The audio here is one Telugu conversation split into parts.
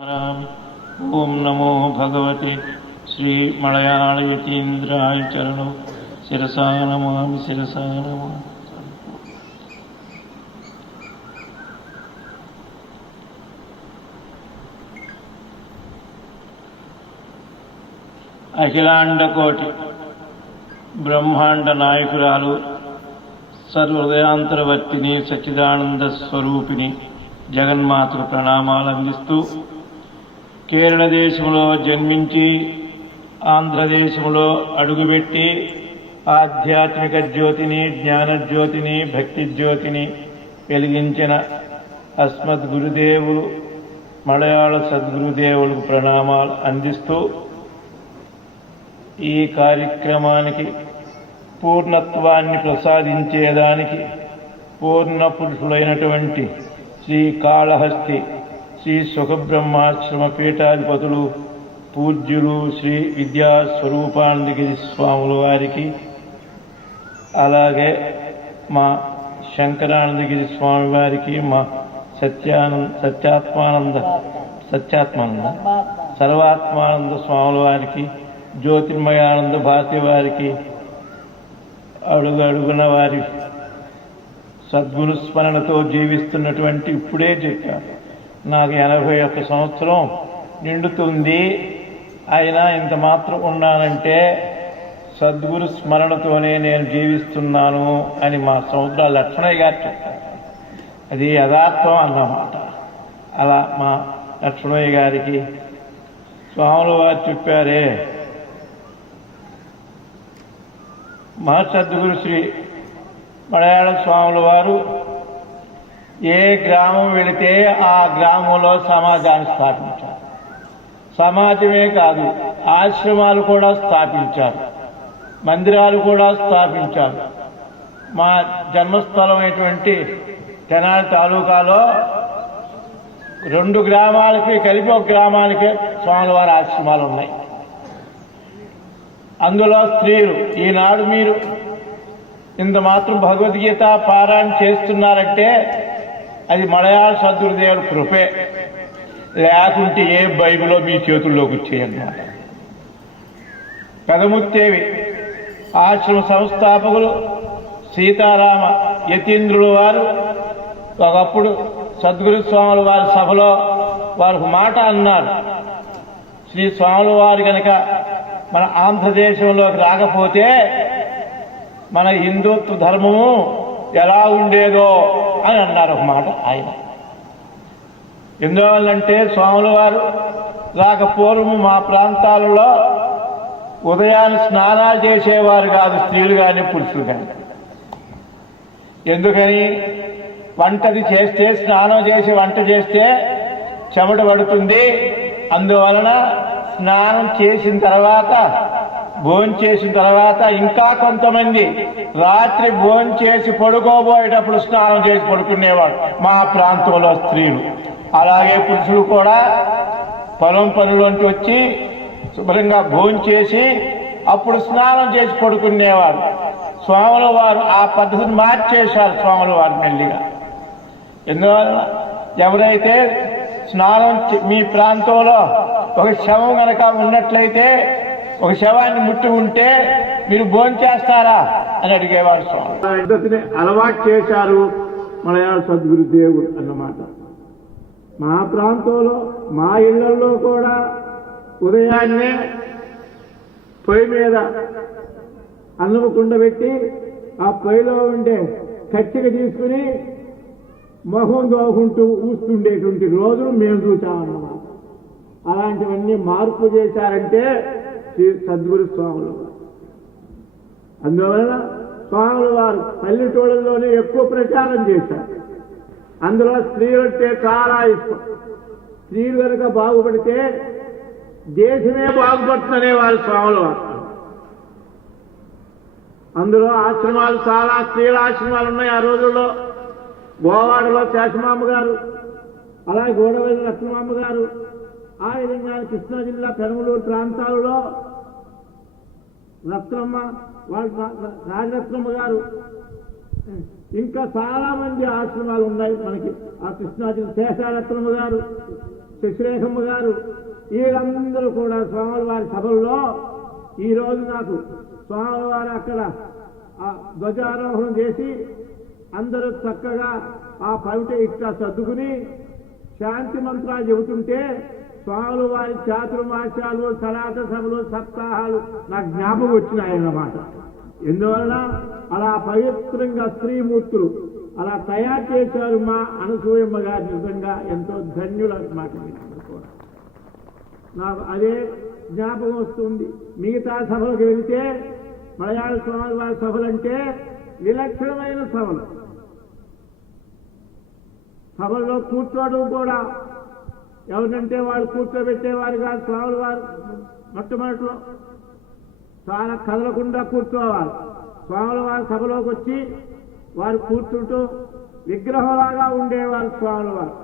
ओम नमो भगवते श्री मलयालयतीन्द्राय चरणो शिरसा नमामि शिरसा नमामि। अखिलांड कोटि ब्रह्मांड नायकुरालु सर्वहृदयांतरवर्तिनी सच्चिदानंद स्वरूपिणी जगन्मातకు ప్రణామాలు అందిస్తూ కేరళ దేశంలో జన్మించి ఆంధ్రదేశంలో అడుగుపెట్టి ఆధ్యాత్మిక జ్యోతిని జ్ఞాన జ్యోతిని భక్తి జ్యోతిని వెలిగించిన అస్మద్ గురుదేవులు మలయాళ సద్గురుదేవులకు ప్రణామాలు అందిస్తూ ఈ కార్యక్రమానికి పూర్ణత్వాన్ని ప్రసాదించేదానికి పూర్ణ పురుషులైనటువంటి శ్రీ కాళహస్తి శ్రీ సుఖబ్రహ్మాశ్రమ పీఠాధిపతులు పూజ్యులు శ్రీ విద్యాస్వరూపానందగిరి స్వాముల వారికి, అలాగే మా శంకరానందగిరి స్వామి వారికి, మా సర్వాత్మానంద స్వాముల వారికి, జ్యోతిర్మయానంద భారతి వారికి, అడుగు అడుగున వారి సద్గురు స్మరణతో జీవిస్తున్నటువంటి, ఇప్పుడే చెప్పారు నాకు 81 సంవత్సరం నిండుతుంది, అయినా ఇంత మాత్రం ఉన్నానంటే సద్గురు స్మరణతోనే నేను జీవిస్తున్నాను అని మా సముద్ర లక్ష్మణయ్య గారు చెప్పారు. అది యథార్థం అన్నమాట. అలా మా లక్ష్మణయ్య గారికి స్వాముల వారు చెప్పారే, మా సద్గురు శ్రీ మలయాళ స్వాముల వారు ఏ గ్రామం వెళితే ఆ గ్రామంలో సమాజాన్ని స్థాపించారు. సమాజమే కాదు, ఆశ్రమాలు కూడా స్థాపించారు, మందిరాలు కూడా స్థాపించారు. మా జన్మస్థలమైనటువంటి తెనాలి తాలూకాలో 2 గ్రామాలకి కలిపి ఒక గ్రామానికే స్వాముల వారి ఆశ్రమాలు ఉన్నాయి. అందులో స్త్రీలు ఈనాడు మీరు ఇంత మాత్రం భగవద్గీత పారాయణ చేస్తున్నారంటే అది మలయాళ సద్గురుదేవుల కృపే, లేకుంటే ఏ బైబిలో మీ చేతుల్లోకి వచ్చేయన్నమాట. కదముత్తేవి ఆశ్రమ సంస్థాపకులు సీతారామ యతీంద్రుల వారు ఒకప్పుడు సద్గురు స్వాముల వారి సభలో వారు మాట అన్నారు, శ్రీ స్వాముల వారు కనుక మన ఆంధ్రదేశంలోకి రాకపోతే మన హిందుత్వ ధర్మము ఎలా ఉండేదో అని అన్నారు ఒక మాట ఆయన. ఎందువల్లంటే స్వాముల వారు రాక పూర్వము మా ప్రాంతాలలో ఉదయాన్ని స్నానాలు చేసేవారు కాదు, స్త్రీలు కానీ పురుషులు కానీ. ఎందుకని? వంటది చేస్తే, స్నానం చేసి వంట చేస్తే చెమట పడుతుంది. అందువలన స్నానం చేసిన తర్వాత, భోంచేసిన తర్వాత ఇంకా కొంతమంది రాత్రి భోంచేసి పడుకోబోయేటప్పుడు స్నానం చేసి పడుకునేవాడు మా ప్రాంతంలో స్త్రీలు. అలాగే పురుషులు కూడా పొలం పనులోంచి వచ్చి శుభ్రంగా భోంచేసి అప్పుడు స్నానం చేసి పడుకునేవారు. స్వాముల వారు ఆ పద్ధతిని మార్చేశారు. స్వాముల వారు మెల్లిగా. ఎందువల్ల ఎవరైతే స్నానం మీ ప్రాంతంలో ఒక శవం కనుక ఉన్నట్లయితే, ఒక శవాన్ని ముట్టి ఉంటే మీరు భోంచేస్తారా అని అడిగేవారు స్వామి. పద్ధతిని అలవాటు చేశారు మలయాళ సద్గురుదేవుడు అన్నమాట. మా ప్రాంతంలో మా ఇళ్లలో కూడా ఉదయాన్నే పొయ్యి మీద అన్నము కుండబెట్టి ఆ పొయ్యిలో ఉండే కచ్చిక తీసుకుని మొహం దోకుంటూ ఊస్తుండేటువంటి రోజులు మేము చూసామన్నమాట. అలాంటివన్నీ మార్పు చేశారంటే శ్రీ సద్గురు స్వాములు. అందువలన స్వాముల వారు పల్లెటూళ్ళలోనే ఎక్కువ ప్రచారం చేశారు. అందులో స్త్రీలు అంటే చాలా ఇష్టం. స్త్రీలు కనుక బాగుపడితే దేశమే బాగుపడుతుందనే వారు స్వాముల వారు. అందులో ఆశ్రమాలు చాలా స్త్రీల ఆశ్రమాలు ఉన్నాయి ఆ రోజుల్లో. గోవాడలో శేషమాంబ గారు, అలాగే గోడవల్లి లక్ష్మమ్మ గారు, ఆ విధంగా కృష్ణా జిల్లా పెనమలూరు ప్రాంతాలలో రత్నమ్మ, రాజరత్నమ్మ గారు, ఇంకా చాలా మంది ఆశ్రమాలు ఉన్నాయి మనకి. ఆ కృష్ణా జిల్లా శేషారత్నమ్మ గారు, శశిరేఖమ్మ గారు వీళ్ళందరూ కూడా స్వామివారి సభల్లో ఈరోజు నాకు స్వామివారు అక్కడ ధ్వజారోహణం చేసి అందరూ చక్కగా ఆ పవిట ఇట్లా సర్దుకుని శాంతి మంత్రాలు చెబుతుంటే స్వాములు వారి చాతుర్మాసాలు సనాత సభలు సప్తాహాలు నాకు జ్ఞాపకం వచ్చినాయన్నమాట. ఎందువలన అలా పవిత్రంగా స్త్రీమూర్తులు అలా తయారు చేశారు మా అనసూయమ్మ గారు. నిజంగా ఎంతో ధన్యులు అన్నమాట. కూడా నాకు అదే జ్ఞాపకం వస్తుంది. మిగతా సభలకు వెళితే మలయాళ స్వామి వారి సభలంటే విలక్షణమైన సభలు. సభల్లో కూర్చోవడం కూడా ఎవరినంటే వాళ్ళు కూర్చోబెట్టేవారు కాదు. స్వాములు వారు మొట్టమొదటిలో చాలా కదలకుండా కూర్చోవాలి. స్వాముల వారి సభలోకి వచ్చి వారు కూర్చుంటూ విగ్రహంలాగా ఉండేవారు స్వాముల వారు.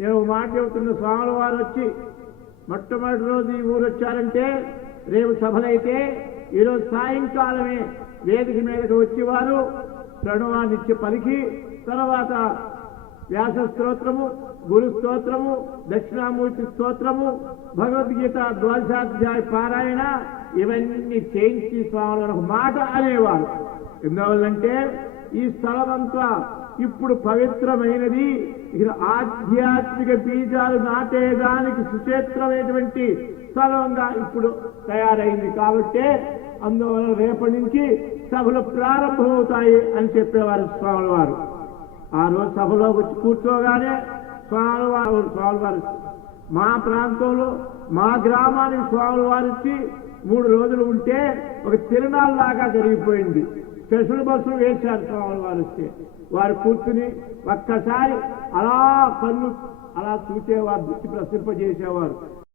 నేను మాట చెబుతున్న స్వాముల వారు వచ్చి మొట్టమొదటి రోజు ఈ ఊరు వచ్చారంటే రేపు సభలైతే ఈరోజు సాయంకాలమే వేదిక మీదకి వచ్చేవారు ప్రణవాన్నిచ్చి పలికి తర్వాత వ్యాస స్తోత్రము, గురు స్తోత్రము, దక్షిణామూర్తి స్తోత్రము, భగవద్గీత ద్వాదశాధ్యాయ పారాయణ ఇవన్నీ చేయించి స్వాములకు మాట అనేవారు. ఎందువల్లంటే ఈ స్థలమంతా ఇప్పుడు పవిత్రమైనది. ఇది ఆధ్యాత్మిక బీజాలు నాటేదానికి సుక్షేత్రమైనటువంటి స్థలంగా ఇప్పుడు తయారైంది. కాబట్టి అందువల్ల రేపటి నుంచి సభలు ప్రారంభమవుతాయి అని చెప్పేవారు స్వాముల వారు. ఆ రోజు సభలో వచ్చి కూర్చోగానే స్వాముల వారు మా ప్రాంతంలో మా గ్రామానికి స్వాముల వారు వచ్చి 3 రోజులు ఉంటే ఒక తిరునాళ్ళలాగా జరిగిపోయింది. స్పెషల్ బస్సులు వేశారు స్వాముల వారు వస్తే. వారు కూర్చుని ఒక్కసారి అలా కన్ను అలా చూసేవారు, దృష్టి ప్రసరింపజేసేవారు.